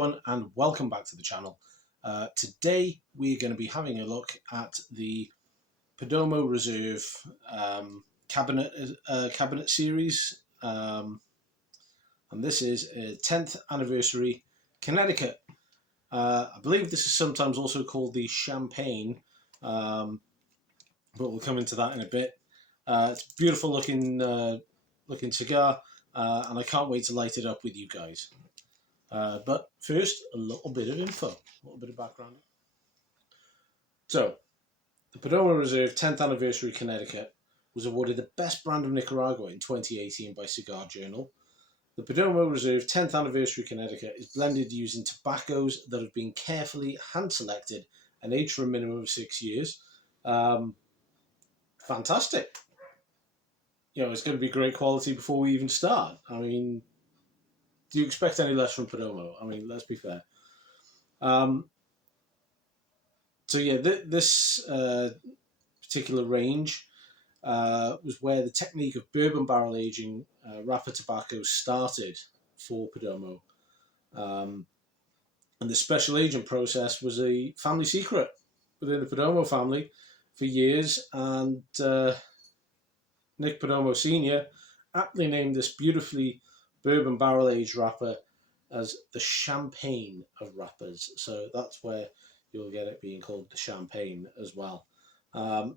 everyone, and welcome back to the channel. Today we're going to be having a look at the Perdomo Reserve cabinet series, and this is a 10th Anniversary Connecticut. I believe this is sometimes also called the Champagne, but we'll come into that in a bit. It's a beautiful looking cigar, and I can't wait to light it up with you guys. But first, a little bit of info, a little bit of background. So, the Perdomo Reserve 10th Anniversary Connecticut was awarded the best brand of Nicaragua in 2018 by Cigar Journal. The Perdomo Reserve 10th Anniversary Connecticut is blended using tobaccos that have been carefully hand-selected and aged for a minimum of 6 years. Fantastic. You know, it's going to be great quality before we even start. I mean, do you expect any less from Perdomo? I mean, let's be fair. So yeah, this particular range was where the technique of bourbon barrel aging wrapper tobacco started for Perdomo. And the special agent process was a family secret within the Perdomo family for years, and Nick Perdomo Sr. aptly named this beautifully bourbon barrel aged wrapper as the Champagne of wrappers. So that's where you'll get it being called the Champagne as well. The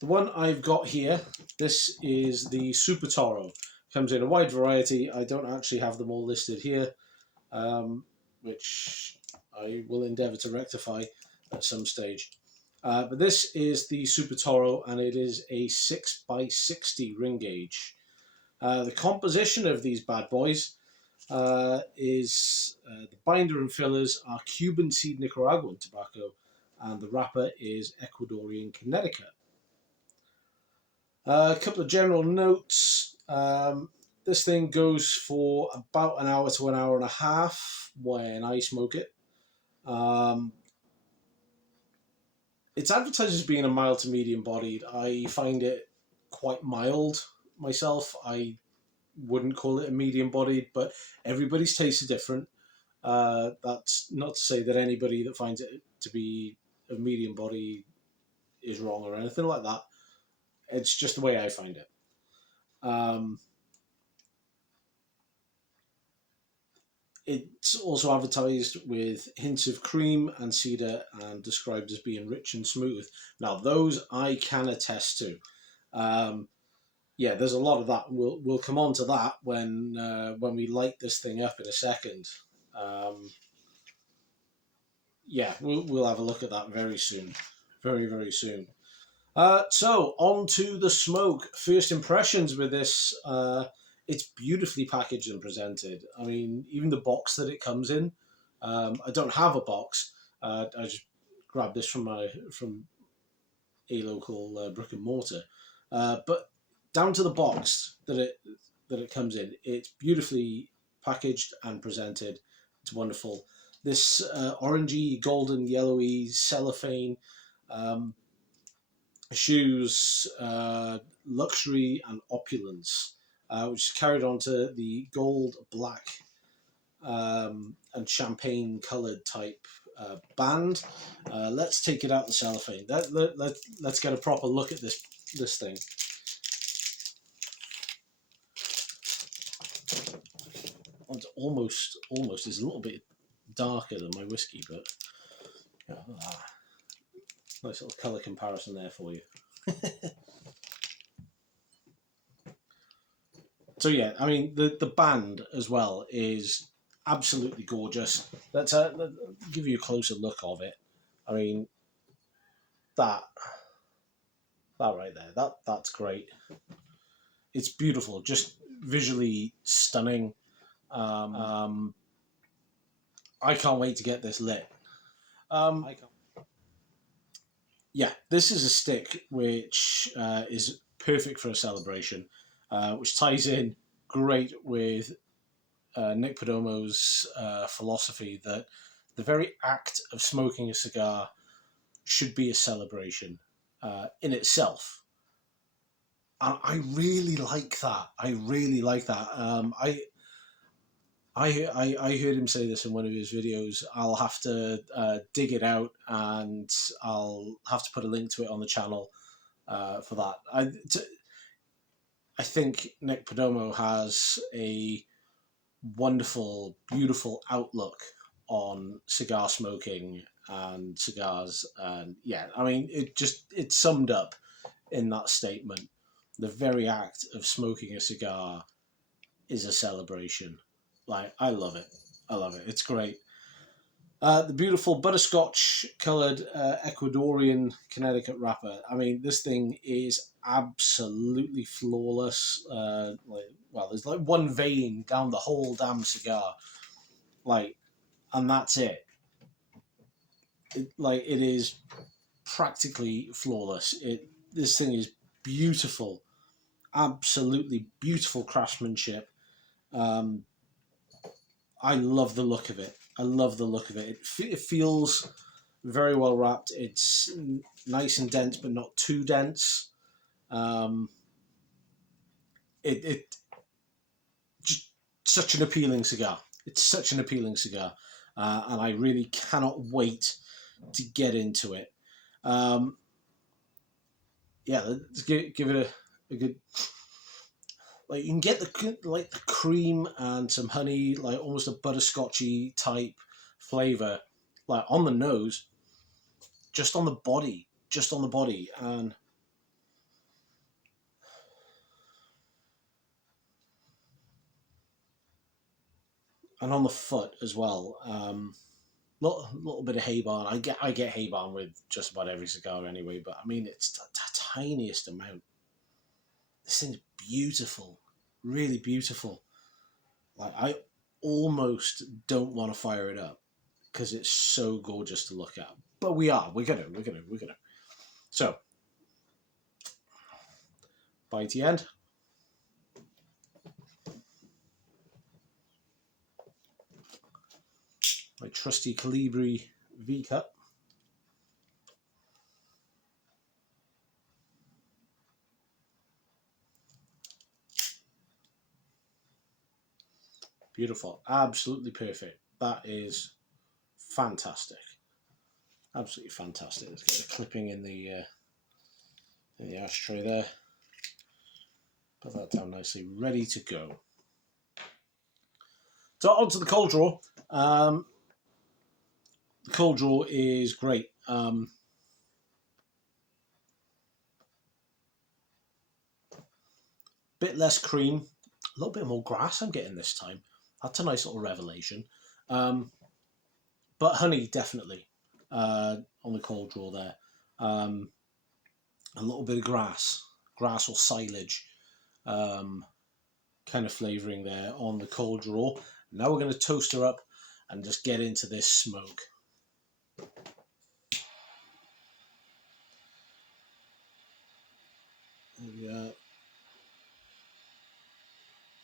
one I've got here, this is the Super Toro. Comes in a wide variety. I don't actually have them all listed here, which I will endeavour to rectify at some stage. But this is the Super Toro, and it is a 6x60 ring gauge. The composition of these bad boys is the binder and fillers are Cuban seed Nicaraguan tobacco, and the wrapper is Ecuadorian Connecticut. A couple of general notes. This thing goes for about an hour to an hour and a half when I smoke it. It's advertised as being a mild to medium bodied. I find it quite mild myself. I wouldn't call it a medium bodied, but everybody's taste is different. That's not to say that anybody that finds it to be a medium body is wrong or anything like that. It's just the way I find it. It's also advertised with hints of cream and cedar and described as being rich and smooth. Now, those I can attest to. Yeah, there's a lot of that. We'll come on to that when we light this thing up in a second. Yeah, we'll have a look at that very soon, very, very soon. So on to the smoke. First impressions with this. It's beautifully packaged and presented. I mean, even the box that it comes in. I don't have a box. I just grabbed this from a local brick and mortar. But down to the box that it comes in, it's beautifully packaged and presented. It's wonderful. This orangey, golden, yellowy cellophane eschews luxury and opulence, which is carried on to the gold, black, and champagne coloured type band. Let's take it out the cellophane. Let's get a proper look at this thing. It's almost is a little bit darker than my whiskey, but nice little colour comparison there for you. So yeah, I mean the band as well is absolutely gorgeous. Let's give you a closer look of it. I mean that right there, that's great. It's beautiful, just visually stunning. I can't wait to get this lit. Yeah, this is a stick which is perfect for a celebration, which ties in great with Nick Perdomo's philosophy that the very act of smoking a cigar should be a celebration in itself. And I really like that. I really like that. I heard him say this in one of his videos. I'll have to dig it out, and I'll have to put a link to it on the channel for that. I think Nick Perdomo has a wonderful, beautiful outlook on cigar smoking and cigars, and yeah, I mean, it's summed up in that statement. The very act of smoking a cigar is a celebration. Like, I love it. I love it. It's great. The beautiful butterscotch coloured Ecuadorian Connecticut wrapper. I mean, this thing is absolutely flawless. There's like one vein down the whole damn cigar, like, and that's it. It is practically flawless. This thing is beautiful, absolutely beautiful craftsmanship. I love the look of it. I love the look of it. It feels very well wrapped. It's nice and dense, but not too dense. It just such an appealing cigar. It's such an appealing cigar, and I really cannot wait to get into it. Yeah, let's give it a good. Like, you can get the cream and some honey, like almost a butterscotchy type flavor, like on the nose, just on the body, and on the foot as well. Little bit of Haybarn. I get Haybarn with just about every cigar anyway, but I mean, it's the tiniest amount. This thing's beautiful, really beautiful. Like, I almost don't want to fire it up because it's so gorgeous to look at. But we're gonna. So, bitey end. My trusty Calibri V cup. Beautiful, absolutely perfect. That is fantastic, absolutely fantastic. Let's get the clipping in the ashtray there. Put that down nicely, ready to go. So onto the cold draw. The cold draw is great. Bit less cream, a little bit more grass I'm getting this time. That's a nice little revelation. But honey, definitely, on the cold draw there. A little bit of grass or silage kind of flavouring there on the cold draw. Now we're going to toast her up and just get into this smoke.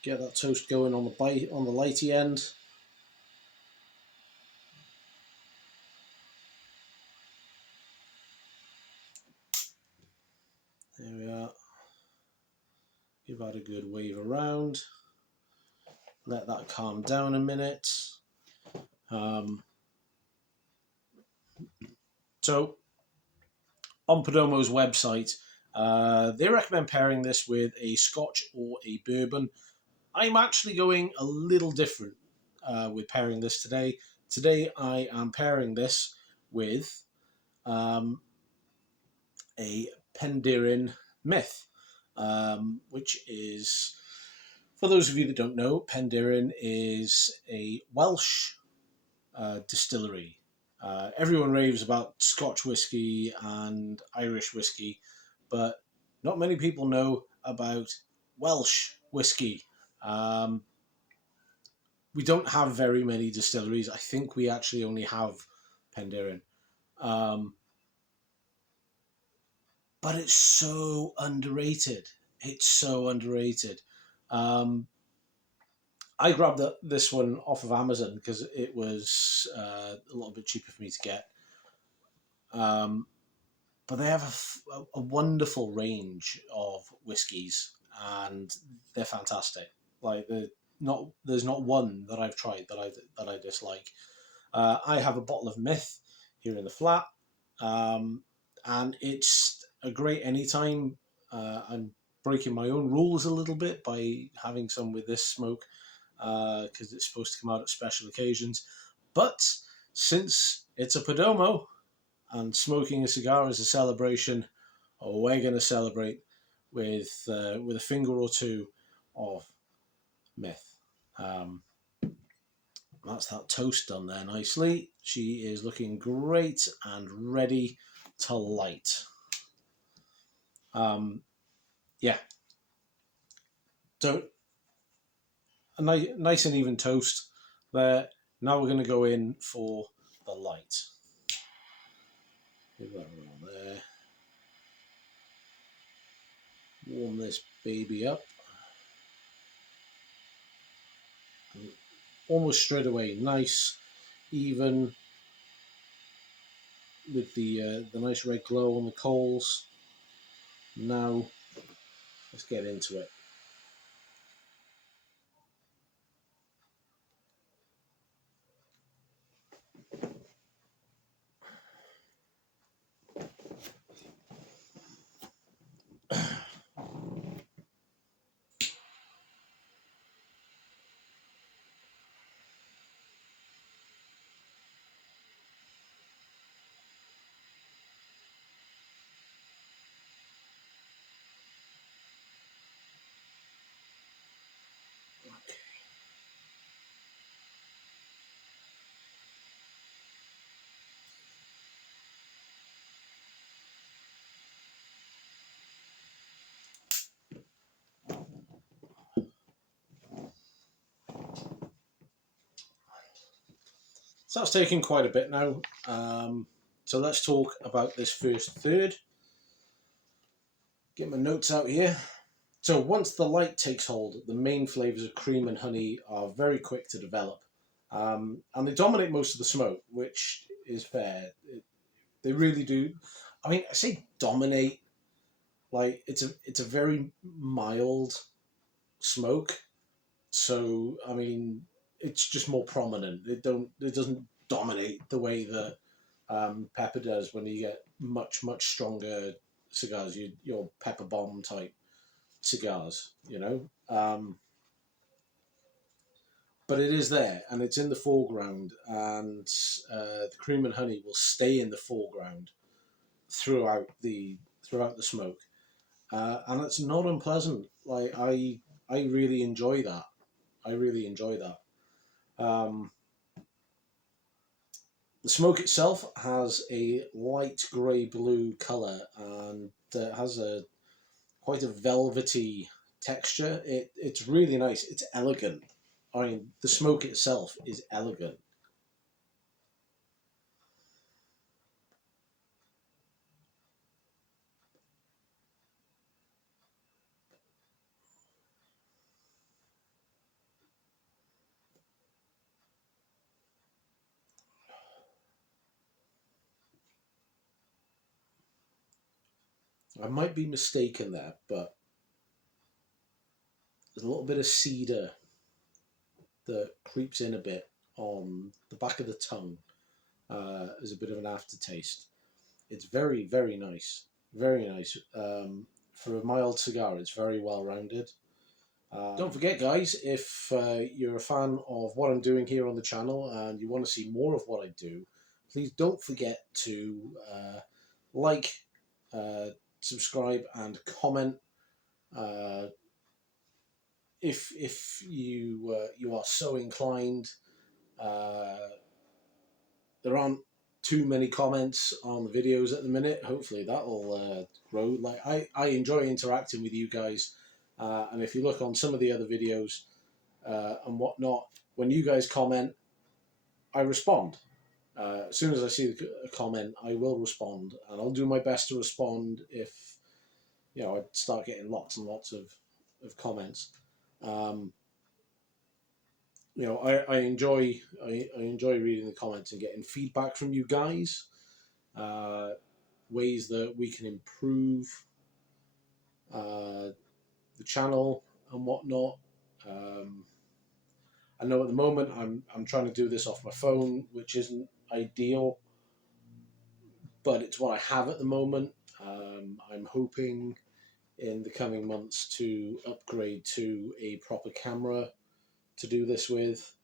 Get that toast going on the lighty end. There we are. Give that a good wave around. Let that calm down a minute. So, on Perdomo's website, they recommend pairing this with a Scotch or a bourbon. I'm actually going a little different with pairing this today. Today I am pairing this with a Penderyn Myth, which is, for those of you that don't know, Penderyn is a Welsh distillery. Everyone raves about Scotch whiskey and Irish whiskey, but not many people know about Welsh whiskey. We don't have very many distilleries. I think we actually only have Penderyn. But it's so underrated. It's so underrated. I grabbed this one off of Amazon because it was a little bit cheaper for me to get. But they have a wonderful range of whiskies, and they're fantastic. Like, there's not one that I've tried that I dislike. I have a bottle of Myth here in the flat, and it's a great anytime. I'm breaking my own rules a little bit by having some with this smoke because it's supposed to come out at special occasions. But since it's a Perdomo and smoking a cigar is a celebration, we're going to celebrate with a finger or two of Myth. Um, that's that toast done there nicely. She is looking great and ready to light. Yeah, don't a nice and even toast there. Now we're going to go in for the light. Give that one there. Warm this baby up. And almost straight away, nice, even with the nice red glow on the coals. Now let's get into it. So that's taken quite a bit now. So let's talk about this first third. Get my notes out here. So once the light takes hold, the main flavours of cream and honey are very quick to develop. And they dominate most of the smoke, which is fair. They really do. I mean, I say dominate, like it's a very mild smoke. So I mean, it's just more prominent. It doesn't dominate the way that pepper does when you get much stronger cigars. Your pepper bomb type cigars, you know. But it is there, and it's in the foreground, and the cream and honey will stay in the foreground throughout the smoke, and it's not unpleasant. Like I really enjoy that. I really enjoy that. Um, the smoke itself has a light grey blue color and has a quite a velvety texture. It's really nice. It's elegant. I mean, the smoke itself is elegant. I might be mistaken there, but there's a little bit of cedar that creeps in a bit on the back of the tongue as a bit of an aftertaste. It's very nice. Very nice. For a mild cigar, it's very well rounded. Don't forget, guys, if you're a fan of what I'm doing here on the channel and you want to see more of what I do, please don't forget to like, uh, subscribe, and comment. Uh, if you are so inclined, uh, there aren't too many comments on the videos at the minute. Hopefully that'll grow. Like I enjoy interacting with you guys, and if you look on some of the other videos and whatnot, when you guys comment, I respond. As soon as I see a comment, I will respond, and I'll do my best to respond if I start getting lots and lots of comments. Um, I enjoy I enjoy reading the comments and getting feedback from you guys, uh, ways that we can improve uh, the channel and whatnot. Um, I know at the moment I'm trying to do this off my phone, which isn't ideal, but it's what I have at the moment. I'm hoping in the coming months to upgrade to a proper camera to do this with,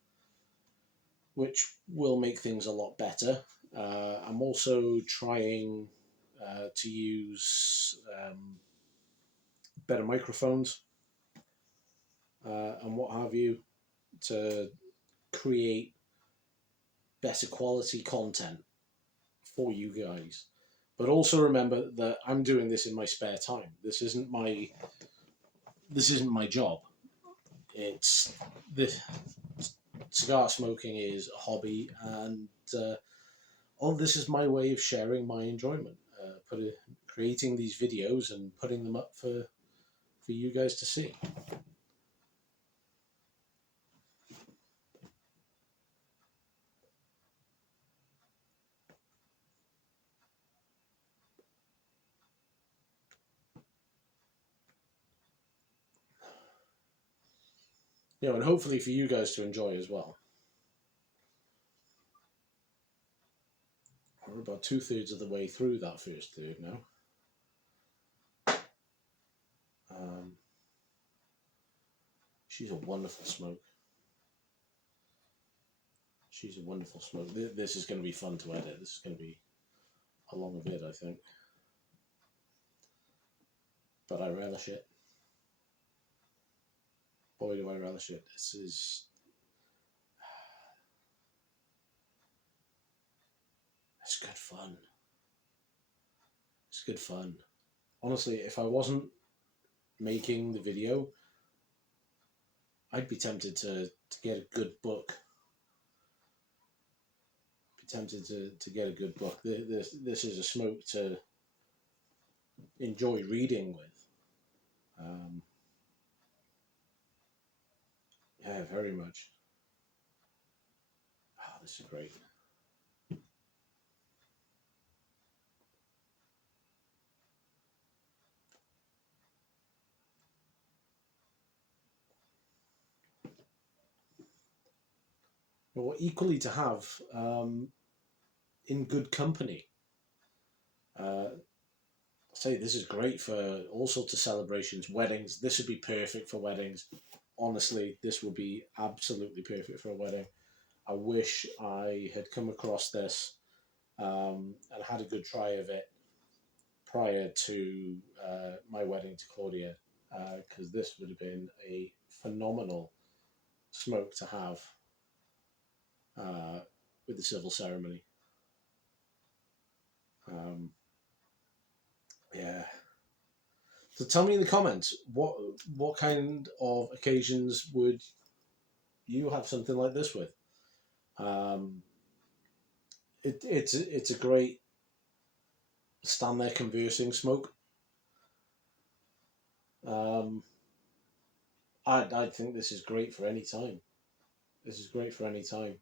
which will make things a lot better. I'm also trying to use better microphones and what have you to create better quality content for you guys. But also remember that I'm doing this in my spare time. This isn't my job. It's the cigar smoking is a hobby, and all this is my way of sharing my enjoyment. Creating these videos and putting them up for you guys to see. And hopefully for you guys to enjoy as well. We're about 2/3 of the way through that first third now. She's a wonderful smoke. She's a wonderful smoke. This is going to be fun to edit. This is going to be a long vid, I think. But I relish it. Boy, do I relish it. It's good fun. It's good fun. Honestly, if I wasn't making the video, I'd be tempted to get a good book. Tempted to get a good book. This is a smoke to enjoy reading with. Yeah, very much. Oh, this is great. Or equally to have in good company. Say this is great for all sorts of celebrations, weddings. This would be perfect for weddings. Honestly, this would be absolutely perfect for a wedding. I wish I had come across this and had a good try of it prior to my wedding to Claudia, because this would have been a phenomenal smoke to have with the civil ceremony. Yeah. So tell me in the comments, what kind of occasions would you have something like this with? It's a great stand there conversing smoke. I think this is great for any time. This is great for any time.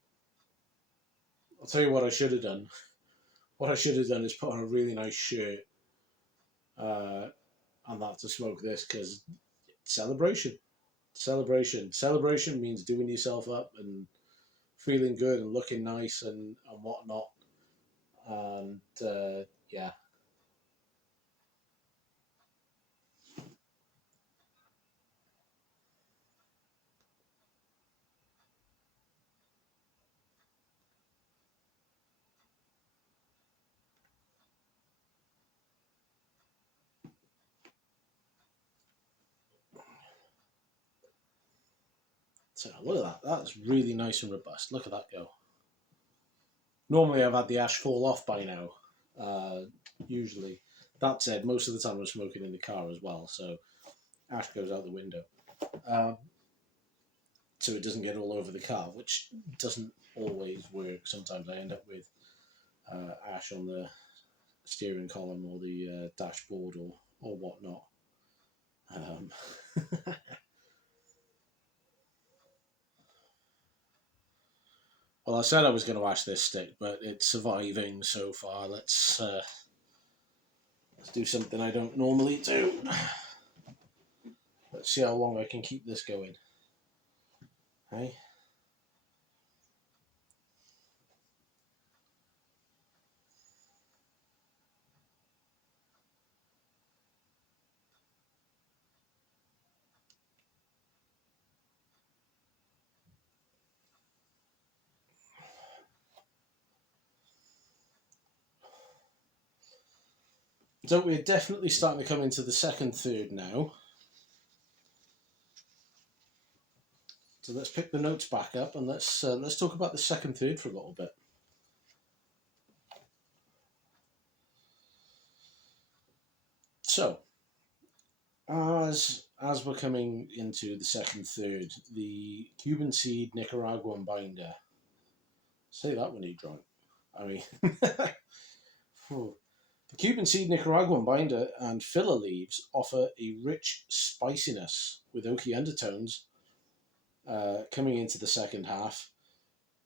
I'll tell you what I should have done. What I should have done is put on a really nice shirt and that to smoke this, because celebration means doing yourself up and feeling good and looking nice and whatnot. And yeah. So look at that. That's really nice and robust. Look at that go. Normally I've had the ash fall off by now. Usually. That said, most of the time I'm smoking in the car as well, so ash goes out the window. So it doesn't get all over the car, which doesn't always work. Sometimes I end up with ash on the steering column or the dashboard or whatnot. Well, I said I was going to ash this stick, but it's surviving so far. Let's do something I don't normally do. Let's see how long I can keep this going. Hey? So we're definitely starting to come into the second third now. So let's pick the notes back up and let's talk about the second third for a little bit. So, as we're coming into the second third, the Cuban seed Nicaraguan binder. Say that when you're drunk. I mean, the Cuban seed Nicaraguan binder and filler leaves offer a rich spiciness with oaky undertones coming into the second half,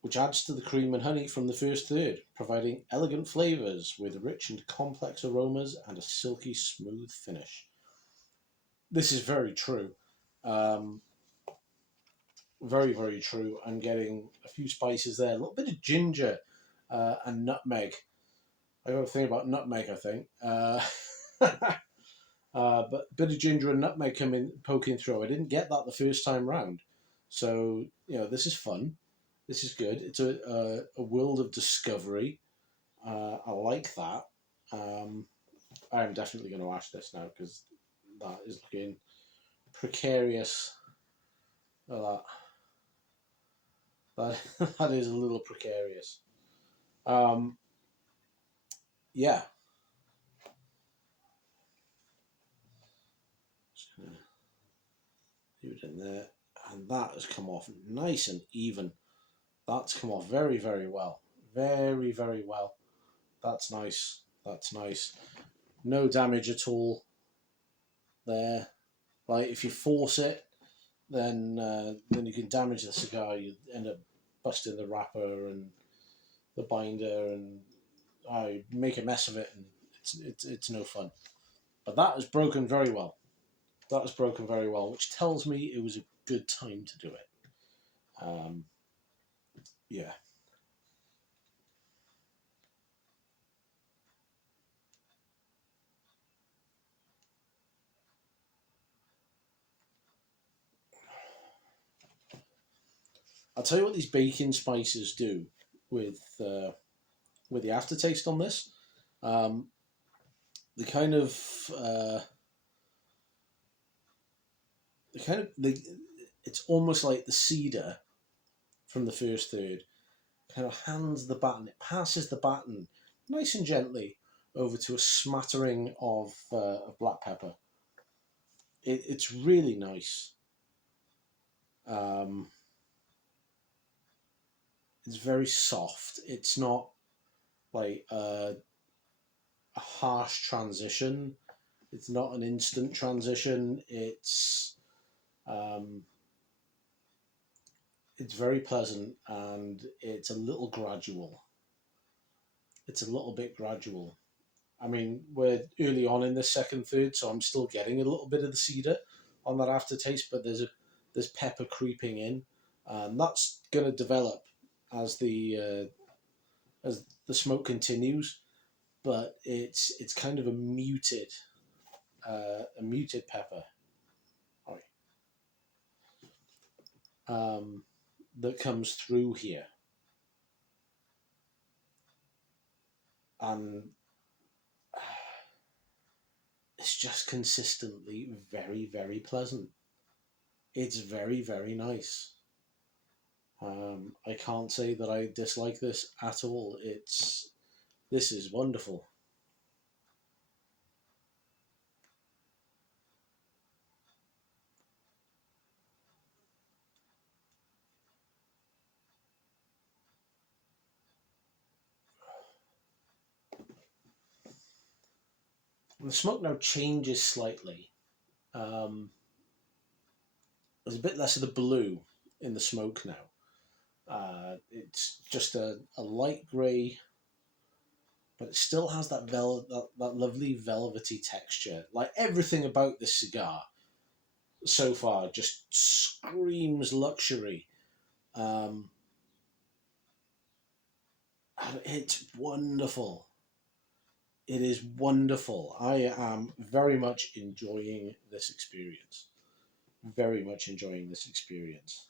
which adds to the cream and honey from the first third, providing elegant flavours with rich and complex aromas and a silky smooth finish. This is very true. Very, very true. I'm getting a few spices there, a little bit of ginger and nutmeg. I got a thing about nutmeg, I think. But a bit of ginger and nutmeg poking through. I didn't get that the first time round. So, this is fun. This is good. It's a world of discovery. I like that. I'm definitely going to ash this now because that is looking precarious. That that is a little precarious. Yeah. Just gonna do it in there, and that has come off nice and even. That's come off very, very well. Very, very well. That's nice. That's nice. No damage at all there. Like if you force it, then you can damage the cigar. You end up busting the wrapper and the binder, and I make a mess of it, and it's no fun. But that has broken very well. That has broken very well, which tells me it was a good time to do it. Yeah. I'll tell you what these baking spices do with the aftertaste on this. Um, the kind of it's almost like the cedar from the first third kind of hands the baton. It passes the baton nice and gently over to a smattering of black pepper. It's really nice. Um, it's very soft. It's not like a harsh transition. It's not an instant transition. Um, it's very pleasant and it's a little gradual. It's a little bit gradual. I mean, we're early on in the second third, so I'm still getting a little bit of the cedar on that aftertaste, but there's pepper creeping in, and that's going to develop as the smoke continues. But it's kind of a muted pepper. That comes through here, and it's just consistently very, very pleasant. It's very, very nice. I can't say that I dislike this at all. This is wonderful. And the smoke now changes slightly. Um, there's a bit less of the blue in the smoke now. It's just a light grey, but it still has that lovely velvety texture. Like everything about this cigar so far just screams luxury. Um, and it's wonderful. It is wonderful. I am very much enjoying this experience. Very much enjoying this experience.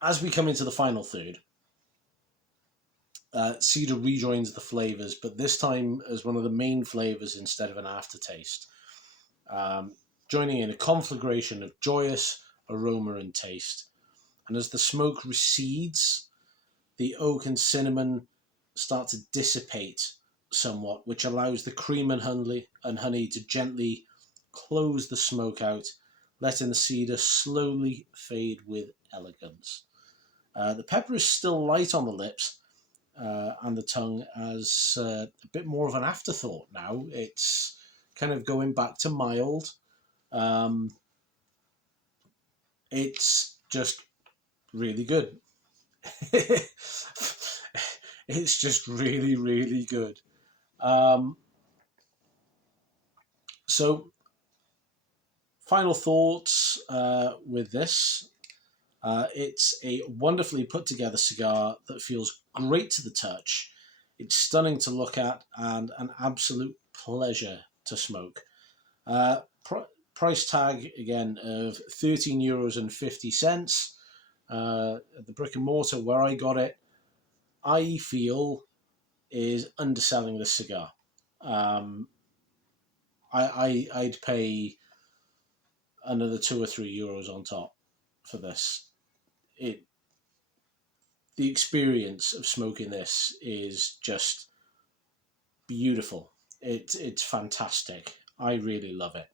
As we come into the final third, cedar rejoins the flavors, but this time as one of the main flavors instead of an aftertaste. Joining in a conflagration of joyous aroma and taste. And as the smoke recedes, the oak and cinnamon start to dissipate somewhat, which allows the cream and honey to gently close the smoke out, letting the cedar slowly fade with elegance. The pepper is still light on the lips and the tongue as a bit more of an afterthought now. It's kind of going back to mild. It's just really good. It's just really, really good. So, final thoughts with this. It's a wonderfully put together cigar that feels great to the touch. It's stunning to look at and an absolute pleasure to smoke. Price tag again of €13.50 at the brick and mortar where I got it. I feel is underselling this cigar. I'd pay another €2 or €3 on top for this. The experience of smoking this is just beautiful. It's fantastic. I really love it.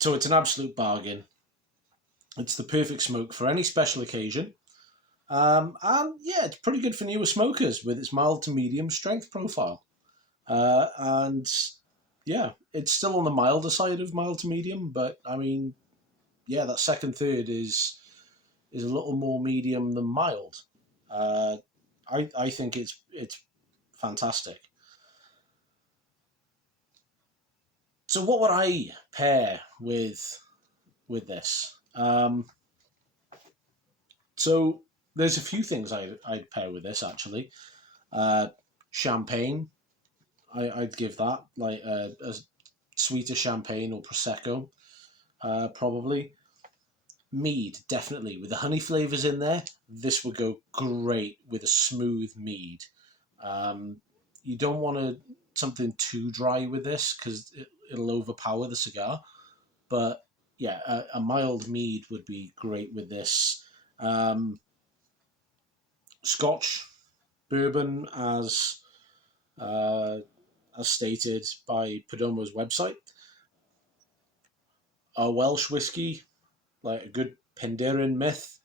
So it's an absolute bargain. It's the perfect smoke for any special occasion. And yeah, it's pretty good for newer smokers with its mild to medium strength profile. And yeah, it's still on the milder side of mild to medium, but I mean, yeah, that second third is a little more medium than mild. I think it's fantastic. So what would I pair with this? So there's a few things I'd pair with this actually. Champagne, I'd give that like a sweeter champagne or prosecco, probably. Mead, definitely with the honey flavors in there. This would go great with a smooth mead. You don't want something too dry with this because it'll overpower the cigar. But yeah, a mild mead would be great with this. Scotch, bourbon, as stated by Perdomo's website. A Welsh whiskey, like a good Penderyn myth,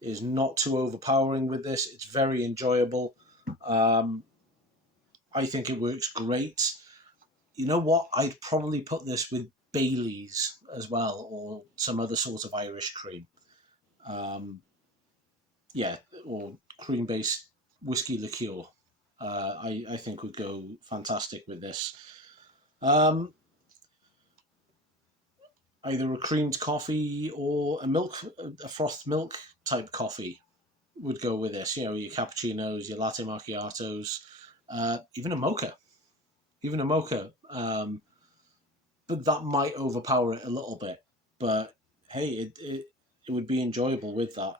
is not too overpowering with this. It's very enjoyable. I think it works great. You know what? I'd probably put this with Bailey's as well, or some other sort of Irish cream. Yeah, or cream-based whiskey liqueur. I think would go fantastic with this. Either a creamed coffee or a frothed milk type coffee would go with this. You know, your cappuccinos, your latte macchiatos, even a mocha. But that might overpower it a little bit. But hey, it would be enjoyable with that.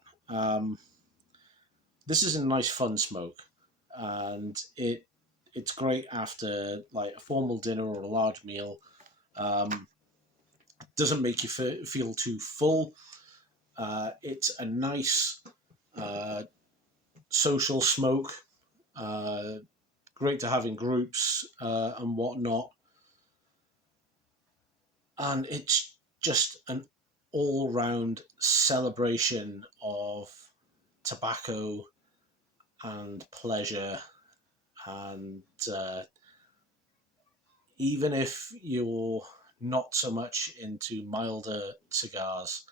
This is a nice fun smoke, and it's great after like a formal dinner or a large meal. Doesn't make you feel too full. It's a nice social smoke. Great to have in groups and whatnot. And it's just an all-round celebration of tobacco and pleasure. And even if you're not so much into milder cigars,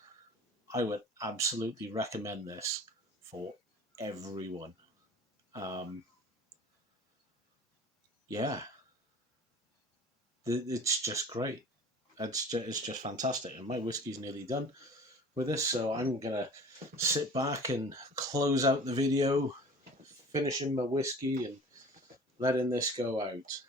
I would absolutely recommend this for everyone. Yeah, it's just great. It's just fantastic. And my whiskey's nearly done with this, so I'm gonna sit back and close out the video, finishing my whiskey and letting this go out.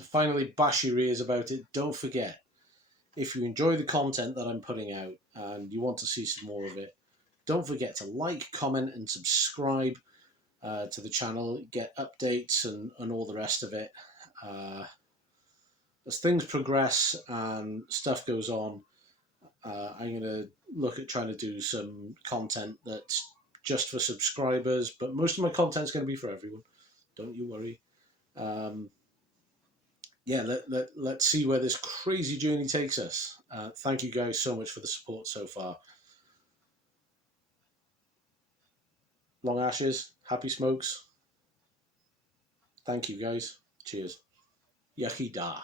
to finally bash your ears about it, don't forget, if you enjoy the content that I'm putting out and you want to see some more of it, don't forget to like, comment, and subscribe to the channel, get updates and all the rest of it. As things progress and stuff goes on, I'm going to look at trying to do some content that's just for subscribers, but most of my content is going to be for everyone. Don't you worry. Yeah, let's see where this crazy journey takes us. Thank you guys so much for the support so far. Long ashes, happy smokes. Thank you guys. Cheers. Yucky da.